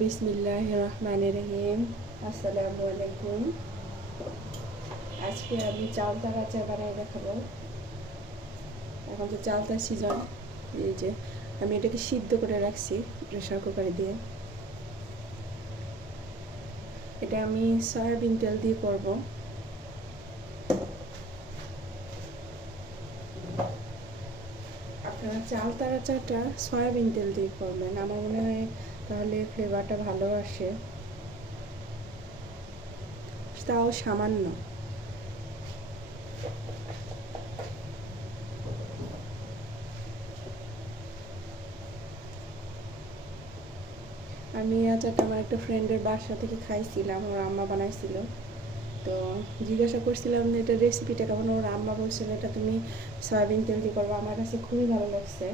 বিসমিল্লাহির রহমানির রহিম। আসসালামু আলাইকুম। আজকে আমি চালতার আচার বানিয়ে দেখাবো। এখন তো চালতার সিজন। এই যে আমি এটাকে সিদ্ধ করে রাখছি প্রেসার কুকারে দিয়ে। এটা আমি সয়াবিন তেল দিয়ে করব। আপনারা চালতার আচারটা সয়াবিন তেল দিয়ে করবেন, আমার মনে হয় তাহলে ফ্লেভারটা ভালো আসে, তাও সামান্য। আমি আচারটা আমার একটা ফ্রেন্ডের বাসা থেকে খাইছিলাম, ওর আম্মা বানাইছিল। তো জিজ্ঞাসা করছিলাম যে এটা রেসিপিটা কেমন, ওর আম্মা বলছিল এটা তুমি সয়াবিন তেল দিয়ে করবো। আমার কাছে খুবই ভালো লাগছে।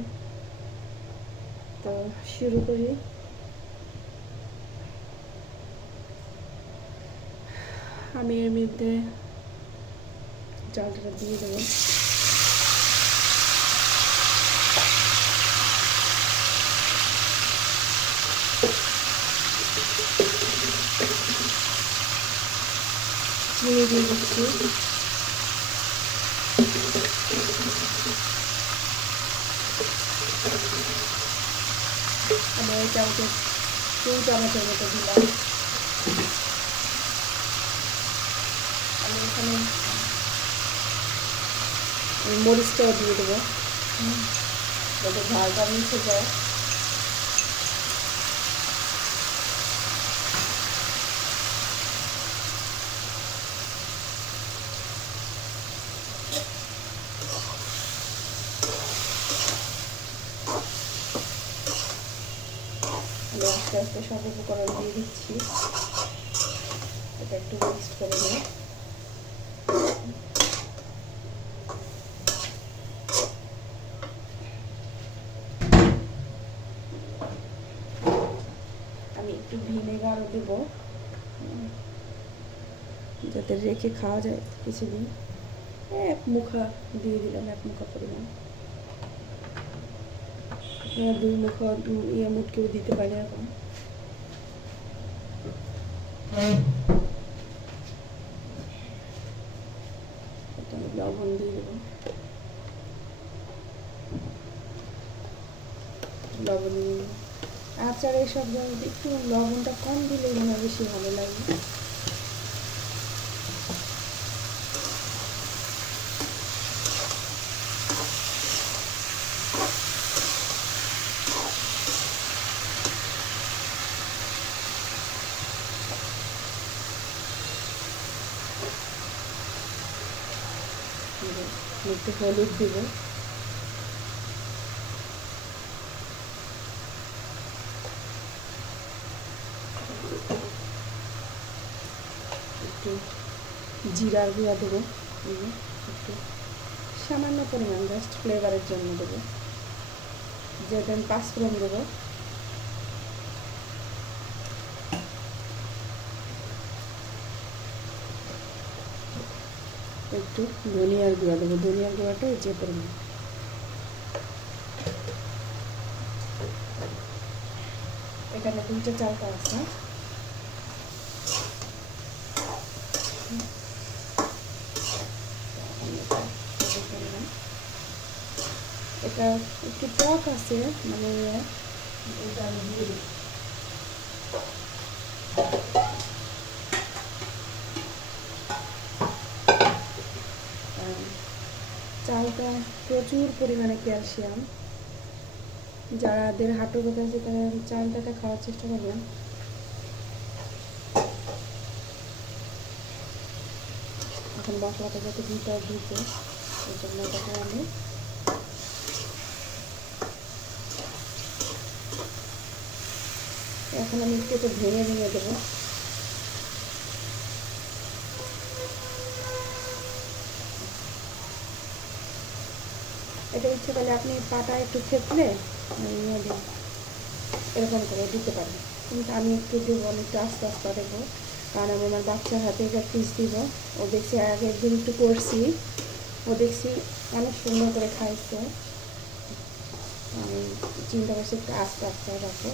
তো শুরু করি। আমি এর মধ্যে চালটা দিয়ে দেবো। চিনি দিয়ে দিচ্ছি। আমি ওই চালটা 2 চামচের মতো দিলাম। আমি এখানে মরিচটাও দিয়ে দেবো যাতে ঝালটা মিশে যায়। আমি আস্তে আস্তে সব উপকরণ দিয়ে দিচ্ছি। এটা একটু মিক্স করে নিই। আমি একটু ভিনেগারও দেবো যাতে রেখে খাওয়া যায় কিছুদিন। 1 মুঠা দিয়ে দিলাম, 1 মুঠা পরিমাণ। আপনারা 2 মুঠা মুটকেও দিতে পারে এখন। এটা আমি লবণ দিয়ে দেবো। লবণ আচার এসব জায়গায় একটু লবণটা কম দিলে মনে হয় বেশি ভালো লাগে। একটু হলুদ দেব। একটু জিরার গুঁড়া দেবো, একটু সামান্য পরিমাণ, জাস্ট ফ্লেভারের জন্য দেবো। যেটা আমি 5 ফোড়ন দেবো। একটু ধনিয়ার গুঁড়া দেবো, ধনিয়ার গুঁড়াটা যে পরিমাণ। এখানে 2টা চালটা আছে। এটা একটু টক আছে, মানে এটা আমি দিয়ে দিই। চালটা প্রচুর পরিমাণে ক্যালসিয়াম, যাদের হাঁটু ব্যথা আছে তারা চালটাটা খাওয়ার চেষ্টা করবেন। এখন মশলাটা যাতে ভিতরে ঢুকে, এই জন্য এটাকে আমি এখন একটু একটু ভেঙে ভেঙে দেবো। এটা ইচ্ছে করলে আপনি পাটা একটু থেতলে এরকম করে দিতে পারেন, কিন্তু আমি একটু দেবো, আমি একটু আস্তে আস্তে দেবো, কারণ আমি আমার বাচ্চার হাতে প্র্যাকটিস দিব। ও দেখছি আগে একদিন একটু করছি, ও দেখছি অনেক সুন্দর করে খাইছে। আমি চিন্তা করছি একটু আস্তে আস্তে রাখবো,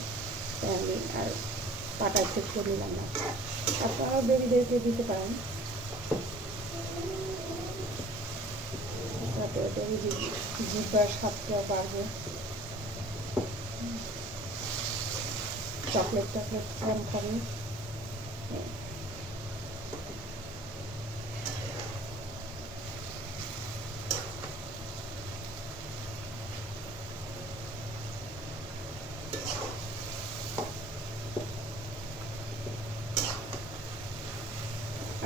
তাই আমি আর পাটায় ঠিক করে নিলাম না। আপনারাও বেবিদেরকে দিতে পারেন, তাতে বেবি জিহ্বার স্বাদটা বাড়বে। চকলেট টকলেট কম খাবে।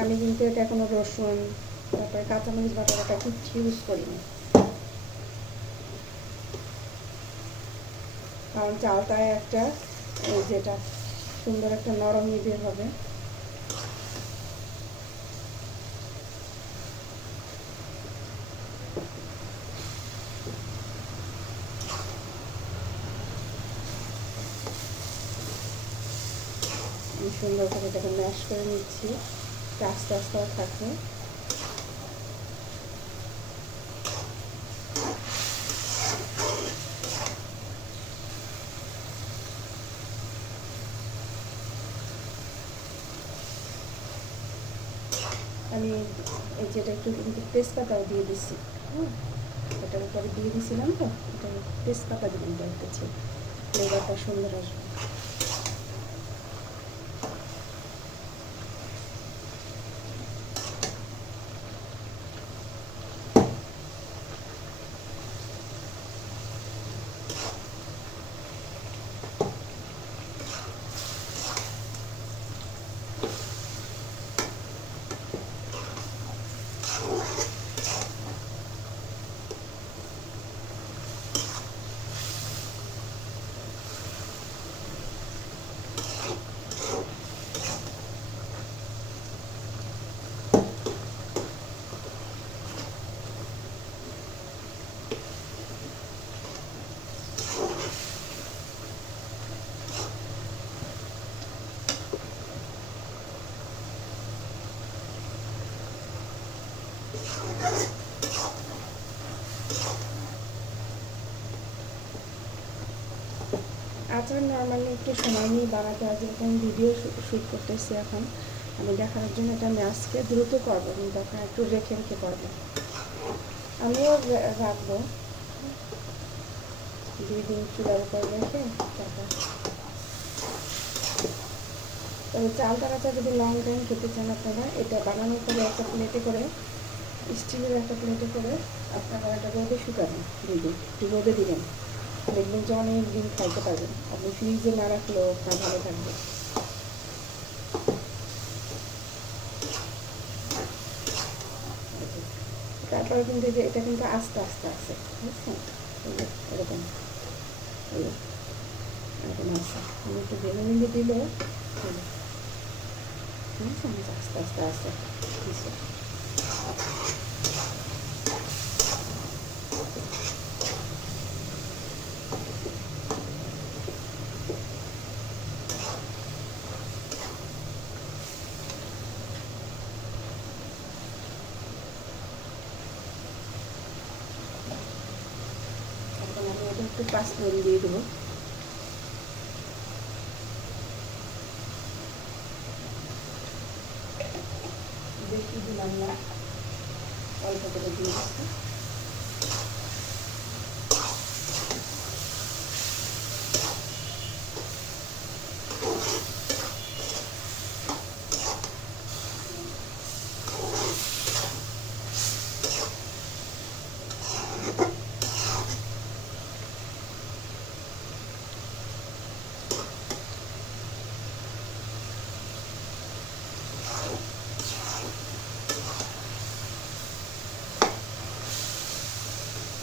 আমি কিন্তু এটা কোনো রসুন তারপরে কাঁচামরিচ বাটাটা কিচ্ছু ইউজ করিনি, কারণ চালটায় একটা যেটা সুন্দর একটা নরম বের হবে। আমি সুন্দর করে এটাকে ম্যাশ করে নিচ্ছি, আস্তে আস্তে থাকবে। আমি এই যেটা একটু কিন্তু তেজপাতাও দিয়ে দিচ্ছি, এটার উপরে দিয়ে দিয়েছিলাম তো, এটা তেজপাতা দিলাম, দেখতেছি ফ্লেভারটা সুন্দর আসবে। আচার নর্মালি একটু সময় নিয়ে বানাতে হয়, যেরকম ভিডিও শ্যুট করতেছি এখন আমি দেখানোর জন্য, এটা আমি আজকে দ্রুত করবো, কিন্তু আপনারা একটু রেখে রেখে করবেন। আমিও রাখবো 2 দিন চুলার উপর রেখে তারপর। তবে চালতার আচার যদি লং টাইম খেতে চান আপনারা, এটা বানানোর পরে একটা প্লেটে করে, স্টিলের একটা প্লেটে করে আপনারা এটা রোদে শুকাবেন, 2 দিন একটু রোদে দিবেন, দেখবেন যে অনেক দিন খাইতে পারবেন। আপনি ফ্রিজে না রাখলেও আপনার ভালো থাকবে। তারপরে কিন্তু এটা কিন্তু আস্তে আস্তে আছে, বুঝছেন, এরকম এরকম আছে। আমি একটু ভেঙে ভেঙে দিলেও বুঝছেন, আস্তে আস্তে আছে দিচ্ছে। একটু পাঁচফোড়ন দিয়ে দেবো, বেশি দিলাম না, অল্প করে দিয়ে দিচ্ছি।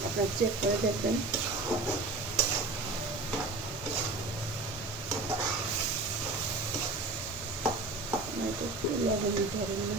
আপনারা চেক করে দেখবেন। একটু লবণ দিতে হবে না,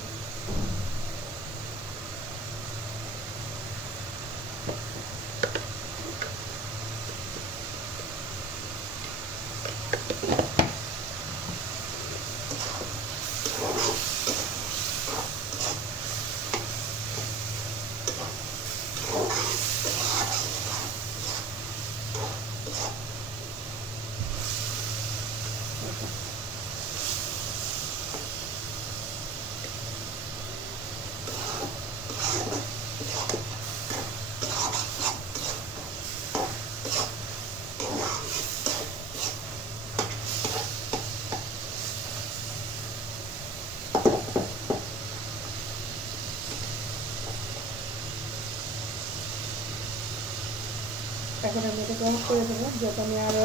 এখন আমি এটাকে অফ করে দেবো, যত আমি আরও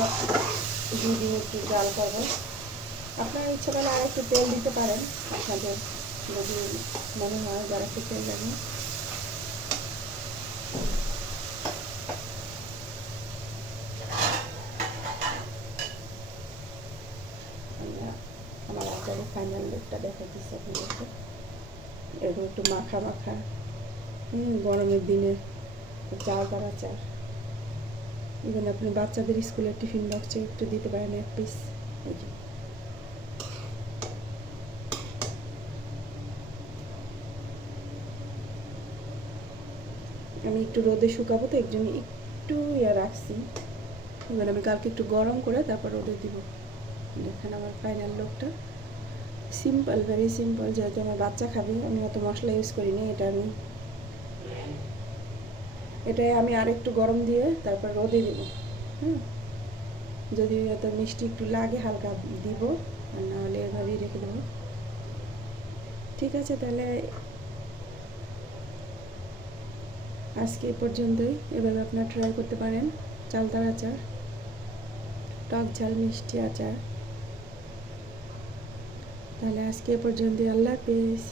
2 দিন একটু জাল করবো। আপনার ইচ্ছা করলে আর একটু তেল দিতে পারেন আপনাদের যদি মনে হয় যারা একটু তেল লাগে। আমার আচারের ফাইনাল লুকটা দেখা দিচ্ছে আপনাদেরকে, এরকম একটু মাখা মাখা, গরমের দিনে জালদার আচার। ইভেন আপনি বাচ্চাদের স্কুলের টিফিন বক্সে একটু দিতে পারেন 1 পিস। এই যে আমি একটু রোদে শুকাবো, তো একজন একটু রাখছি। এবার আমি কালকে একটু গরম করে তারপর রোদে দিব। দেখেন আমার ফাইনাল লুকটা, সিম্পল, ভেরি সিম্পল। যেহেতু আমার বাচ্চা খাবে, আমি অত মশলা ইউজ করিনি। এটাই আমি আরেকটু গরম দিয়ে তারপর রোদে দিব। যদি এত মিষ্টি একটু লাগে হালকা দিব, আর নাহলে এভাবেই রেখে দেবো। ঠিক আছে, তাহলে আজকে এই পর্যন্তই। এভাবে আপনারা ট্রাই করতে পারেন চালতার আচার, টক ঝাল মিষ্টি আচার। তাহলে আজকে এ পর্যন্তই। আল্লাহ হাফেজ।